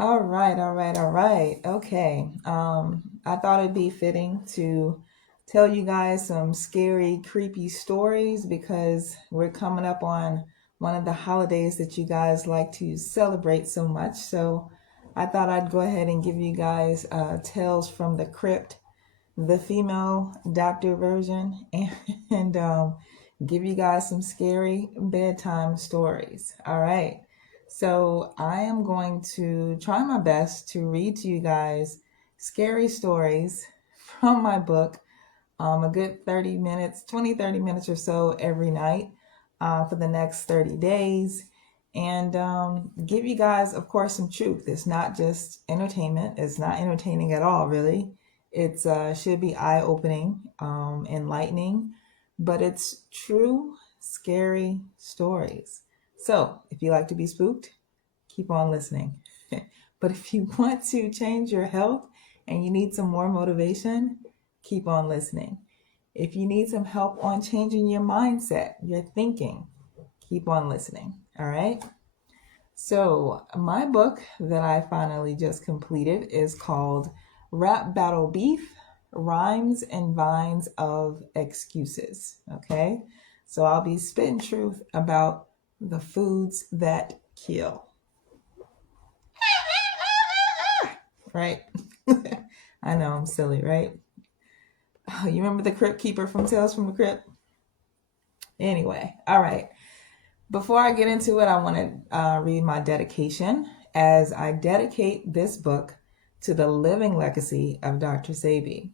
All right. Okay. I thought it'd be fitting to tell you guys some scary, creepy stories because we're coming up on one of the holidays that you guys like to celebrate so much. So I thought I'd go ahead and give you guys tales from the Crypt, the female doctor version, and give you guys some scary bedtime stories. All right. So I am going to try my best to read to you guys scary stories from my book, a good 30 minutes, 20, 30 minutes or so every night for the next 30 days. And give you guys, of course, some truth. It's not just entertainment. It's not entertaining at all, really. It's should be eye-opening, enlightening, but it's true, scary stories. So if you like to be spooked, keep on listening. But if you want to change your health and you need some more motivation, keep on listening. If you need some help on changing your mindset, your thinking, keep on listening. All right. So, my book that I finally just completed is called Rap Battle Beeph Rhymes and Vines of Excuses. Okay. So, I'll be spitting truth about the foods that kill. Right? I know I'm silly, right? Oh, you remember the Crypt Keeper from Tales from the Crypt? Anyway, all right. Before I get into it, I want to read my dedication as I dedicate this book to the living legacy of Dr. Sebi.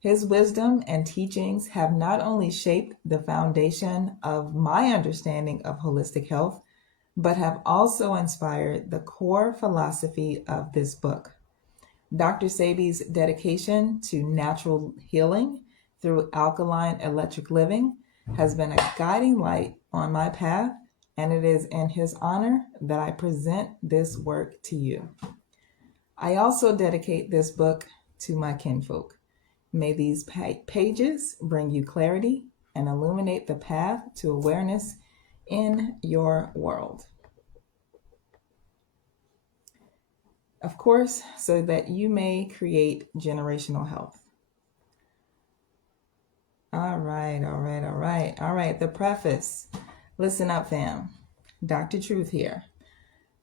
His wisdom and teachings have not only shaped the foundation of my understanding of holistic health, but have also inspired the core philosophy of this book. Dr. Sebi's dedication to natural healing through alkaline electric living has been a guiding light on my path, and it is in his honor that I present this work to you. I also dedicate this book to my kinfolk. May these pages bring you clarity and illuminate the path to awareness in your world. Of course, so that you may create generational health. All right. The preface. Listen up, fam. Dr. Truth here.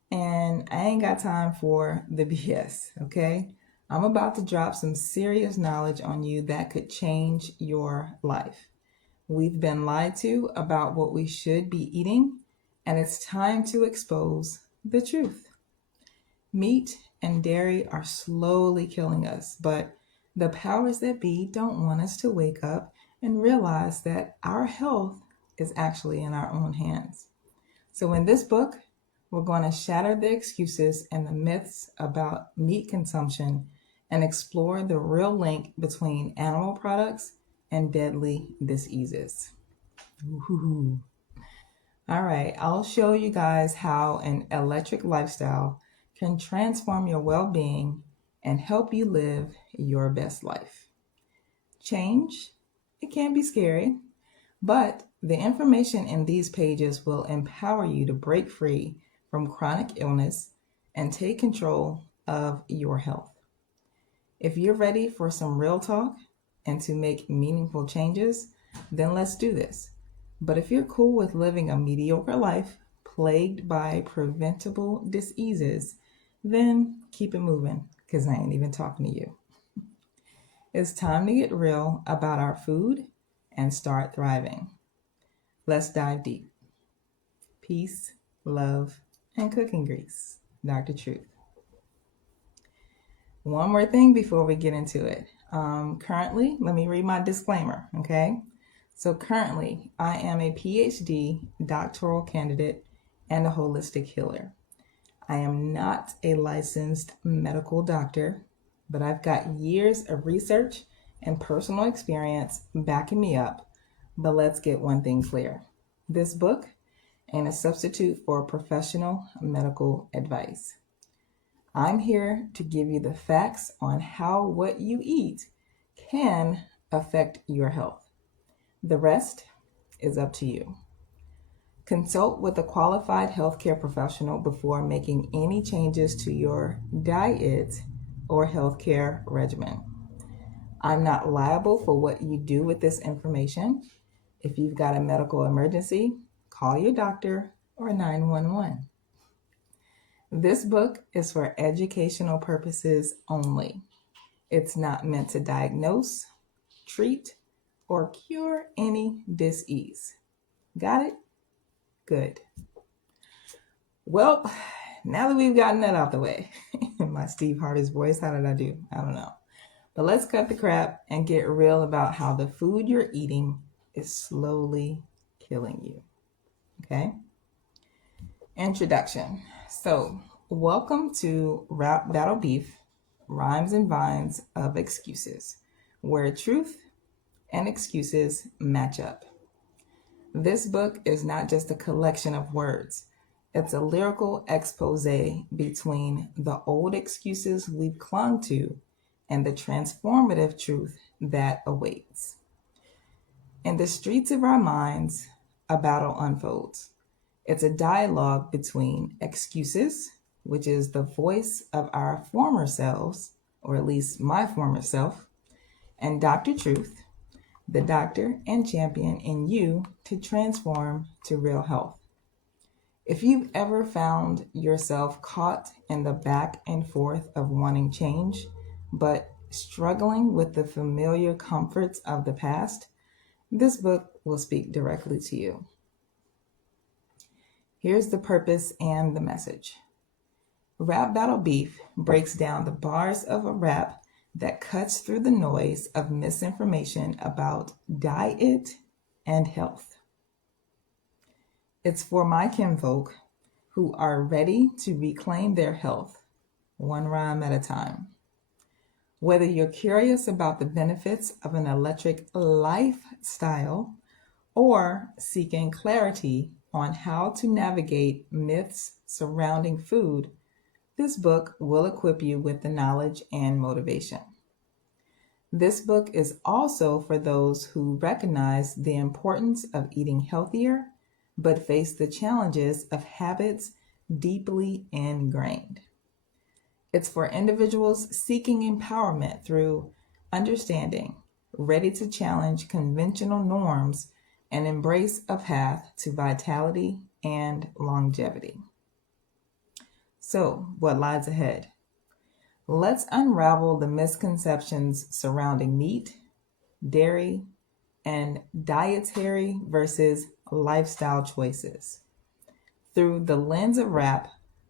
And I ain't got time for the BS, okay? I'm about to drop some serious knowledge on you that could change your life. We've been lied to about what we should be eating, and it's time to expose the truth. Meat and dairy are slowly killing us, but the powers that be don't want us to wake up and realize that our health is actually in our own hands. So, in this book, we're going to shatter the excuses and the myths about meat consumption and explore the real link between animal products and deadly diseases. Ooh. All right, I'll show you guys how an electric lifestyle can transform your well being and help you live your best life. Change, it can be scary, but the information in these pages will empower you to break free from chronic illness and take control of your health. If you're ready for some real talk and to make meaningful changes, then let's do this. But if you're cool with living a mediocre life plagued by preventable diseases, then keep it moving because I ain't even talking to you. It's time to get real about our food and start thriving. Let's dive deep. Peace, love, and cooking grease. Dr. Truth. One more thing before we get into it. Currently, let me read my disclaimer, okay? So currently, I am a PhD doctoral candidate and a holistic healer. I am not a licensed medical doctor, but I've got years of research and personal experience backing me up. But let's get one thing clear. This book ain't a substitute for professional medical advice. I'm here to give you the facts on how what you eat can affect your health. The rest is up to you. Consult with a qualified healthcare professional before making any changes to your diet or healthcare regimen. I'm not liable for what you do with this information. If you've got a medical emergency, call your doctor or 911. This book is for educational purposes only. It's not meant to diagnose, treat, or cure any disease. Got it? Good. Well, now that we've gotten that out the way, my Steve Harvey's voice, how did I do? I don't know. But let's cut the crap and get real about how the food you're eating is slowly killing you. Okay? Introduction. So, welcome to Battle Beeph, Rhymes and Vines of Excuses, where truth and excuses match up. This book is not just a collection of words. It's a lyrical expose between the old excuses we've clung to and the transformative truth that awaits. In the streets of our minds, a battle unfolds. It's a dialogue between excuses, which is the voice of our former selves, or at least my former self, and Dr. Truth, the doctor and champion in you to transform to real health. If you've ever found yourself caught in the back and forth of wanting change, but struggling with the familiar comforts of the past, this book will speak directly to you. Here's the purpose and the message. Rap Battle Beeph breaks down the bars of a rap that cuts through the noise of misinformation about diet and health. It's for my kinfolk who are ready to reclaim their health, one rhyme at a time. Whether you're curious about the benefits of an electric lifestyle or seeking clarity on how to navigate myths surrounding food, this book will equip you with the knowledge and motivation. This book is also for those who recognize the importance of eating healthier, but face the challenges of habits deeply ingrained. It's for individuals seeking empowerment through understanding, ready to challenge conventional norms, and embrace a path to vitality and longevity. So, what lies ahead? Let's unravel the misconceptions surrounding meat, dairy, and dietary versus lifestyle choices. Through the lens of rap,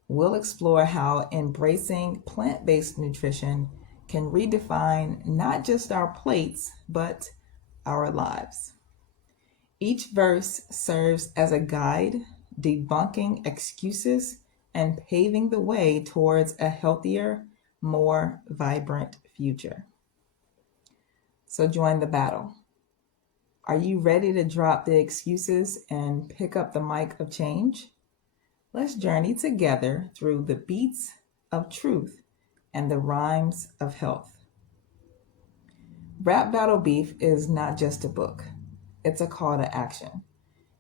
we'll explore how embracing plant-based nutrition can redefine not just our plates, but our lives. Each verse serves as a guide, debunking excuses and paving the way towards a healthier, more vibrant future. So join the battle. Are you ready to drop the excuses and pick up the mic of change? Let's journey together through the beats of truth and the rhymes of health. Rap Battle Beeph is not just a book. It's a call to action,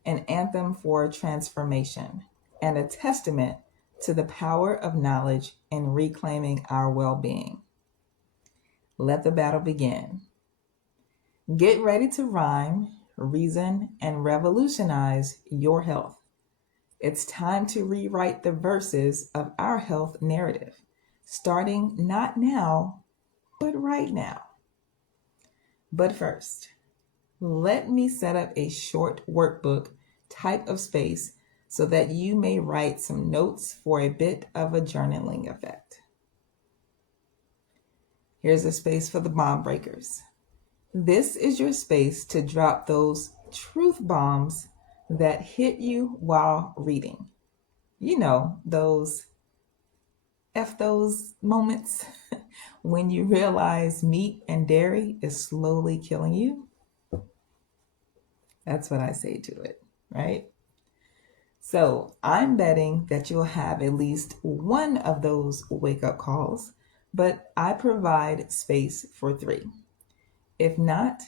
an anthem for transformation, and a testament to the power of knowledge in reclaiming our well-being. Let the battle begin. Get ready to rhyme, reason, and revolutionize your health. It's time to rewrite the verses of our health narrative, starting not now, but right now. But first, let me set up a short workbook type of space so that you may write some notes for a bit of a journaling effect. Here's a space for the bomb breakers. This is your space to drop those truth bombs that hit you while reading. You know, those moments when you realize meat and dairy is slowly killing you. That's what I say to it, right? So I'm betting that you'll have at least one of those wake-up calls, but I provide space for 3. If not,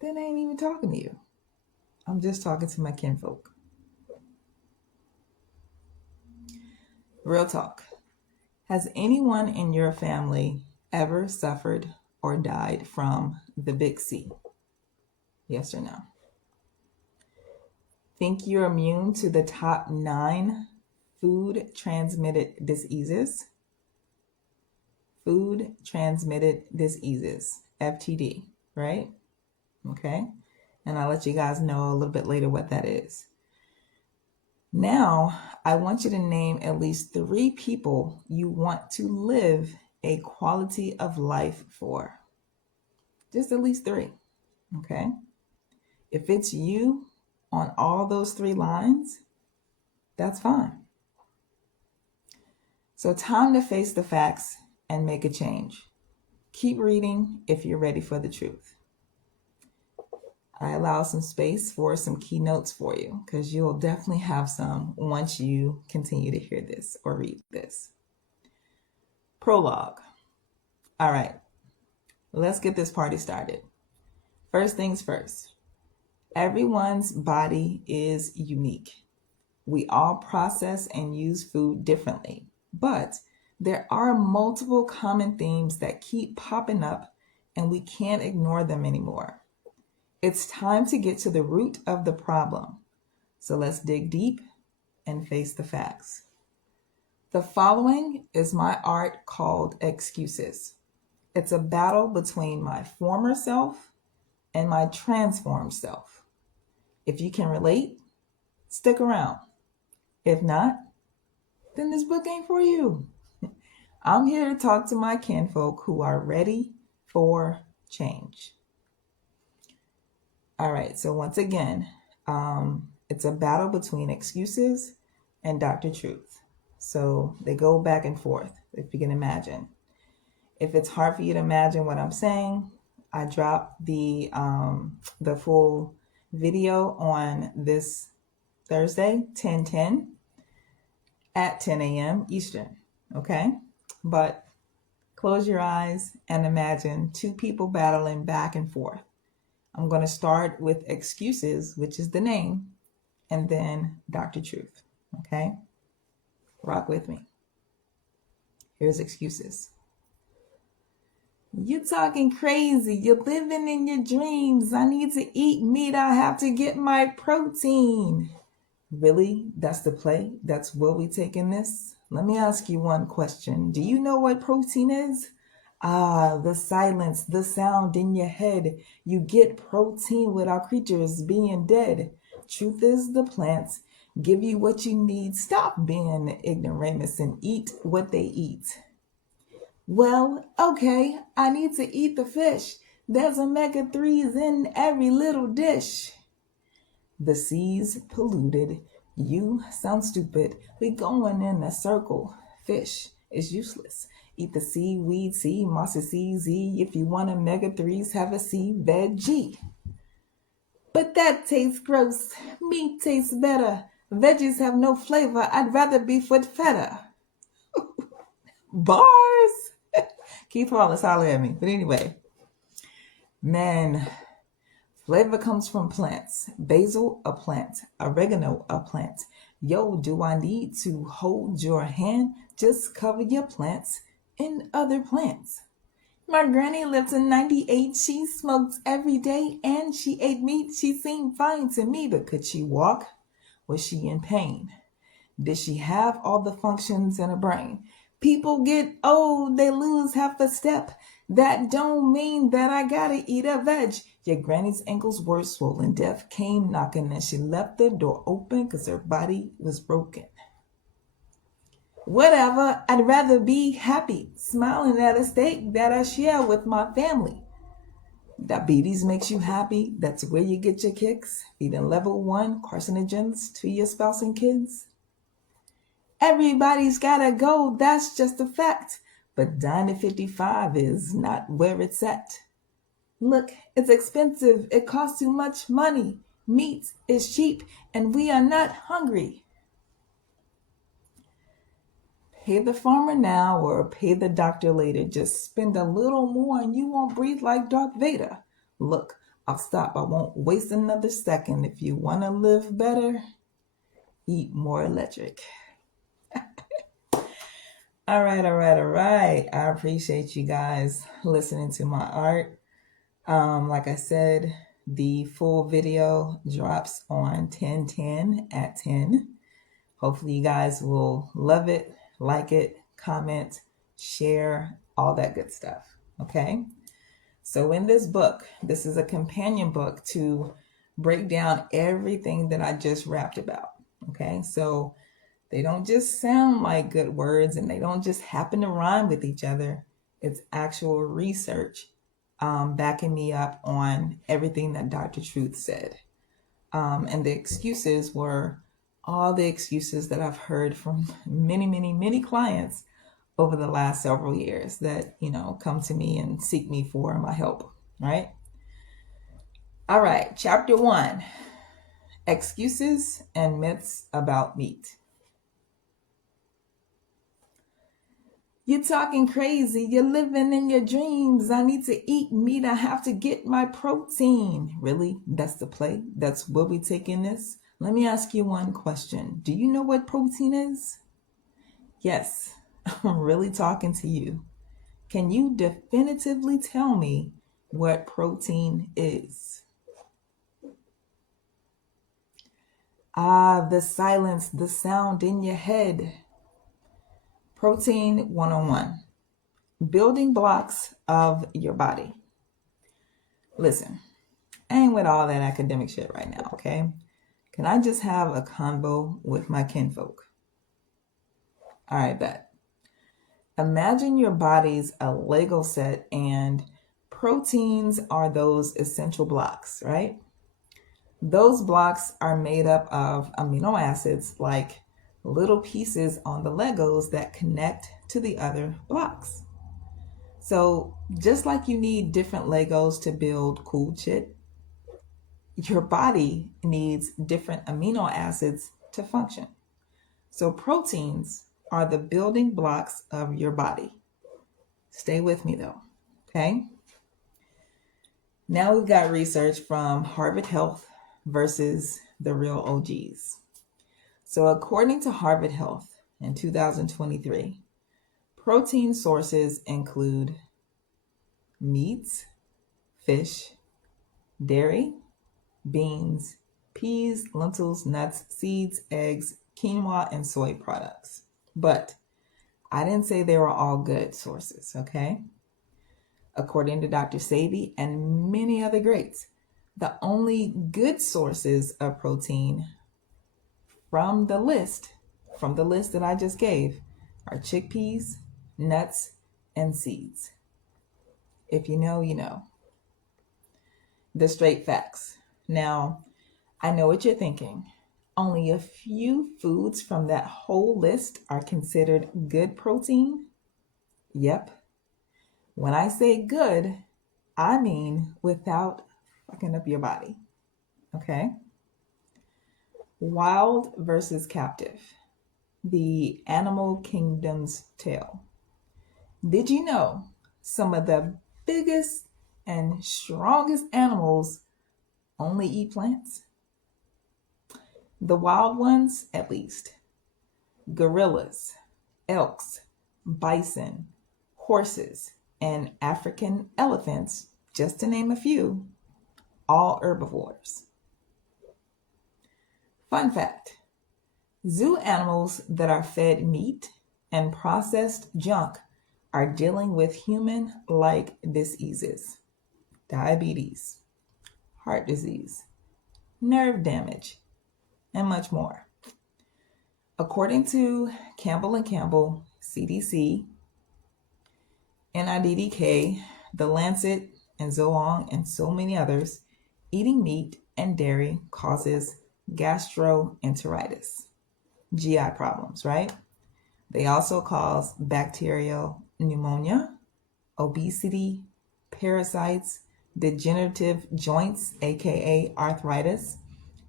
then I ain't even talking to you. I'm just talking to my kinfolk. Real talk. Has anyone in your family ever suffered or died from the big C? Yes or no? Think you're immune to the top 9 food transmitted diseases? Food transmitted diseases, FTD, right? Okay. And I'll let you guys know a little bit later what that is. Now, I want you to name at least 3 people you want to live a quality of life for. Just at least 3, okay? If it's you on all those 3 lines, that's fine. So time to face the facts and make a change. Keep reading if you're ready for the truth. I allow some space for some keynotes for you because you'll definitely have some once you continue to hear this or read this. Prologue. All right, let's get this party started. First things first, everyone's body is unique. We all process and use food differently, but there are multiple common themes that keep popping up and we can't ignore them anymore. It's time to get to the root of the problem. So let's dig deep and face the facts. The following is my art called excuses. It's a battle between my former self and my transformed self. If you can relate, stick around. If not, then this book ain't for you. I'm here to talk to my kinfolk who are ready for change. All right, so once again, it's a battle between excuses and Dr. Truth. So they go back and forth, if you can imagine. If it's hard for you to imagine what I'm saying, I dropped the full video on this Thursday, 10/10 at 10 a.m. Eastern, okay? But close your eyes and imagine 2 people battling back and forth. I'm going to start with excuses, which is the name, and then Dr. Truth, okay? Rock with me. Here's excuses. You're talking crazy. You're living in your dreams. I need to eat meat. I have to get my protein. Really? That's the play? That's where we taking this? Let me ask you one question. Do you know what protein is? The silence, the sound in your head. You get protein without creatures being dead. Truth is the plants give you what you need. Stop being ignoramus and eat what they eat. Well, okay, I need to eat the fish. There's omega-3s in every little dish. The sea's polluted. You sound stupid. We going in a circle. Fish is useless. Eat the seaweed, sea, mossy CZ. If you want omega-3s, have a sea veggie. But that tastes gross. Meat tastes better. Veggies have no flavor. I'd rather beef with feta. Bars! Keith Wallace, holler at me. But anyway, man, flavor comes from plants. Basil, a plant. Oregano, a plant. Yo, do I need to hold your hand? Just cover your plants in other plants. My granny lived to 98. She smoked every day and she ate meat. She seemed fine to me, but could she walk? Was she in pain? Did she have all the functions in her brain? People get old, they lose half a step. That don't mean that I gotta eat a veg. Your granny's ankles were swollen. Death came knocking and she left the door open because her body was broken. Whatever, I'd rather be happy, smiling at a steak that I share with my family. Diabetes makes you happy. That's where you get your kicks. Feeding level 1 carcinogens to your spouse and kids. Everybody's gotta go, that's just a fact. But dying at 55 is not where it's at. Look, it's expensive. It costs too much money. Meat is cheap and we are not hungry. Pay the farmer now or pay the doctor later. Just spend a little more and you won't breathe like Darth Vader. Look, I'll stop. I won't waste another second. If you want to live better, eat more electric. All right, all right, all right. I appreciate you guys listening to my art. Like I said, the full video drops on 10/10 at 10. Hopefully you guys will love it, like it, comment, share, all that good stuff. Okay? So in this book, this is a companion book to break down everything that I just rapped about. Okay? So they don't just sound like good words and they don't just happen to rhyme with each other. It's actual research backing me up on everything that Dr. Truth said. And the excuses were all the excuses that I've heard from many, many, many clients over the last several years that, come to me and seek me for my help, right? All right, chapter 1, excuses and myths about meat. You're talking crazy. You're living in your dreams. I need to eat meat. I have to get my protein. Really? That's the play? That's where we take in this? Let me ask you one question. Do you know what protein is? Yes, I'm really talking to you. Can you definitively tell me what protein is? Ah, the silence, the sound in your head. Protein 101. Building blocks of your body. Listen, I ain't with all that academic shit right now, okay? Can I just have a convo with my kinfolk? All right, bet. Imagine your body's a Lego set and proteins are those essential blocks, right? Those blocks are made up of amino acids like little pieces on the Legos that connect to the other blocks. So just like you need different Legos to build cool shit, your body needs different amino acids to function. So proteins are the building blocks of your body. Stay with me though, okay? Now we've got research from Harvard Health versus the real OGs. So according to Harvard Health in 2023, protein sources include meats, fish, dairy, beans, peas, lentils, nuts, seeds, eggs, quinoa, and soy products. But I didn't say they were all good sources, okay? According to Dr. Sebi and many other greats, the only good sources of protein from the list that I just gave are chickpeas, nuts, and seeds. If you know, you know. The straight facts. Now, I know what you're thinking. Only a few foods from that whole list are considered good protein? Yep. When I say good, I mean without fucking up your body. Okay? Wild versus captive. The animal kingdom's tale. Did you know some of the biggest and strongest animals only eat plants? The wild ones, at least. Gorillas, elks, bison, horses, and African elephants, just to name a few, all herbivores. Fun fact, zoo animals that are fed meat and processed junk are dealing with human-like diseases, diabetes, heart disease, nerve damage, and much more. According to Campbell and Campbell, CDC, NIDDK, The Lancet, and Zoong, and so many others, eating meat and dairy causes gastroenteritis, GI problems, right? They also cause bacterial pneumonia, obesity, parasites, degenerative joints, aka arthritis,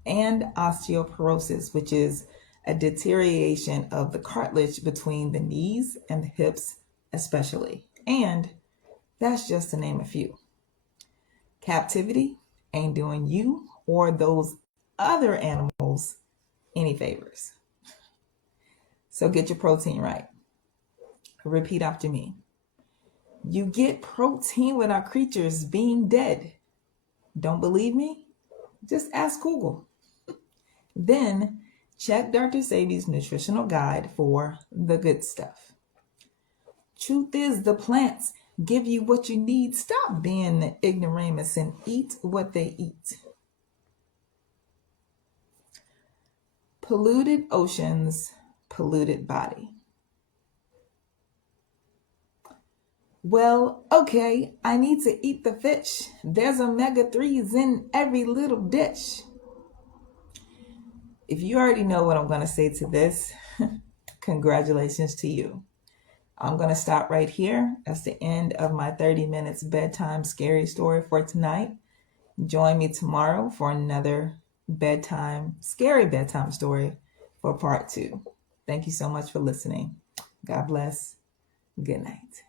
and osteoporosis, which is a deterioration of the cartilage between the knees and the hips, especially. And that's just to name a few. Captivity ain't doing you or those other animals any favors. So get your protein right. Repeat after me. You get protein without creatures being dead. Don't believe me? Just ask Google. Then check Dr. Sebi's nutritional guide for the good stuff. Truth is, the plants give you what you need. Stop being an ignoramus and eat what they eat. Polluted oceans, polluted body. Well, okay, I need to eat the fish. There's omega-3s in every little dish. If you already know what I'm going to say to this, congratulations to you. I'm going to stop right here. That's the end of my 30 minutes bedtime scary story for tonight. Join me tomorrow for another scary bedtime story for part 2. Thank you so much for listening. God bless. Good night.